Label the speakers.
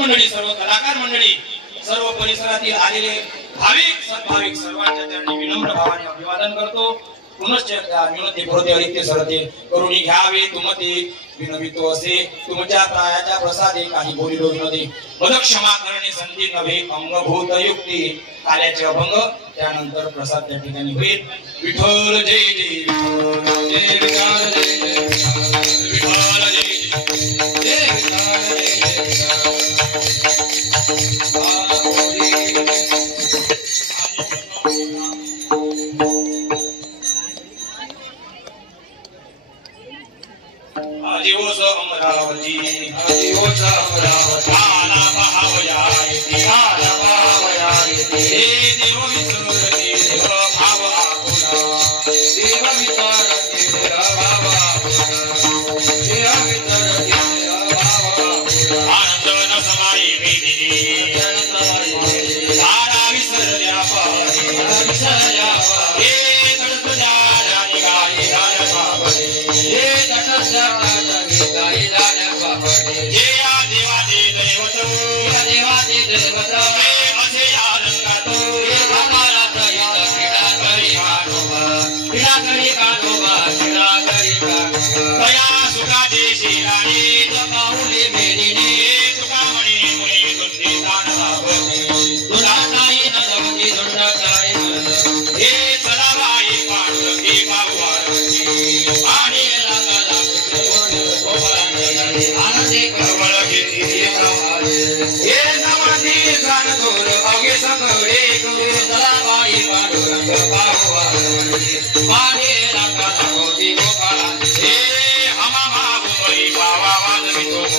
Speaker 1: मंडळी सर्व कलाकार मंडळी सर्व परिसरातील आलेले भाविक सद्भाविक सर्वांच्या त्यांनी विनम्र भावाने अभिवादन करतो. क्षमा करणे संधी आल्याचे अभंग त्यानंतर प्रसाद त्या ठिकाणी होईल. जय जय जय अमरावती अमरावती आला